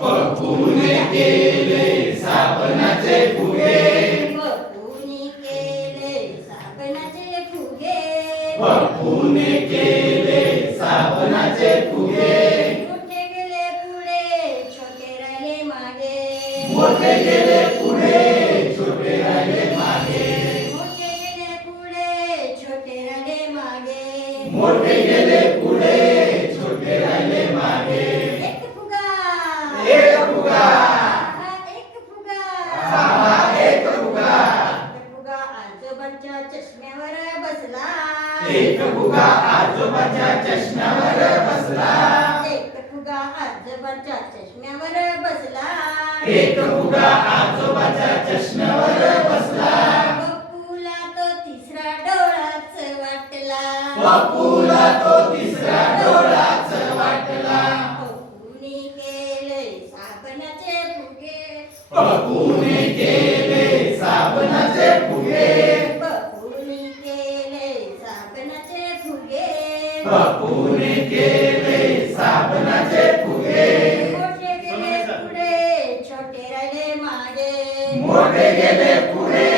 पप्पूने केले साबणाचे फुगे. पप्पूने केले साबणाचे फुगे. पप्पूने केले साबणाचे फुगे. मोठे गेले पुढे छोटे राहिले मागे. मोठे गेले पुढे छोटे राहिले मागे. मोठे गेले पुढे छोटे राहिले मागे. मोठे गेले पुढे छोटे राहिले मागे. एक फुगा एक फुगा एक फुगा एक फुगा. एक फुगा आजोबांच्या चष्म्यावर बसला. एक फुगा आजोबाच्या चष्म्यावर बसला. एक फुगा आजोबांच्या चष्म्यावर बसला. एक फुगा आजोबाच्या चष्म्यावर बसला. पप्पूला तो तिसरा डोळाच वाटला. पप्पूला तो तिसरा डोळाच वाटला. पप्पूने केले साबणाचे फुगे. पप्पूने केले साबणाचे फुगे. पप्पूने केले साबणाचे फुगे. पप्पूने केले साबणाचे फुगे. मोठे गेले पुढे छोटे राहिले मागे. मोठे गेले पुढे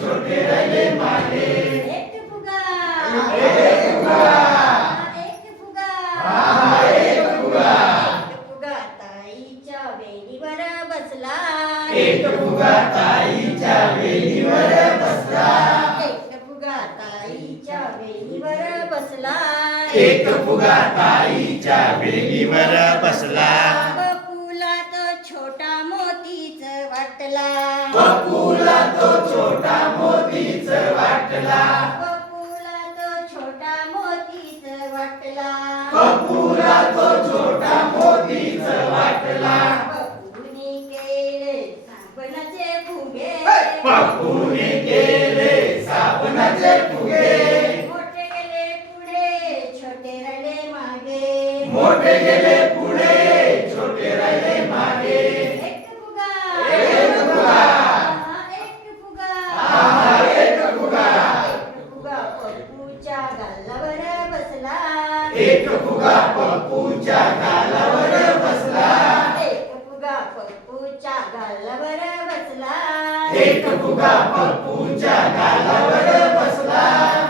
छोटे राहिले मागे. एक फुगा एक फुगा एक फुगा एक फुगा. एक फुगा ताईच्या वेलीवर बसला. एक फुगा ताईच्या वेलीवर बसला. एक फुगा ताईच्या वेलीवर बसला. एक फुगा ताईच्या वेलीवर बसला. पप्पूला तो छोटा मोतीच वाटला. पप्पूला तो छोटा मोतीच वाटला. पप्पूला तो छोटा मोतीच वाटला. पप्पूला तो छोटा मोतीच वाटला. पप्पूने केले साबणाचे फुगे. पप्पूने केले साबणाचे फुगे. मोठे गेले पुढे छोटे राहिले मागे. मोठे गेले पुढे छोटे राहिले मागे. एक फुगा एक फुगा एक फुगा एक फुगा. एक फुगा पप्पूच्या गालावर बसला. एक फुगा पप्पूच्या गालावर बसला. एक फुगा पप्पूच्या गालावर बसला. एक फुगा पप्पूच्या गालावर बसला.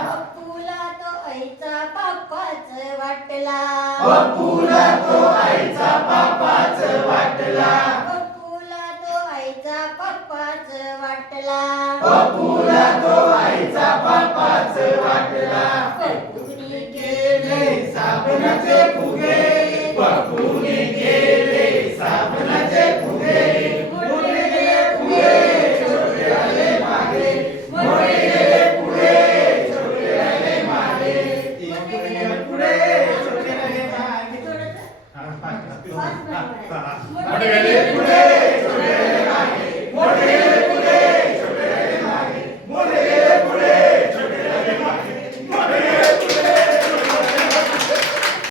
पप्पूला तो आईचा पापाच वाटला. पप्पूला तो आईचा पापाच वाटला. पप्पूला तो आईचा पापाच वाटला. पप्पूला तो आईचा पापाच वाटला. पप्पूने केले साबणाचे फुगे. पप्पूने केले साबणाचे फुगे. मोठे गेले पुढे छोटे राहिले मागे. मोठे गेले पुढे छोटे राहिले मागे. मोठे गेले पुढे छोटे राहिले मागे. थोडंसं फास्ट बनवायचं. मोठे गेले पुढे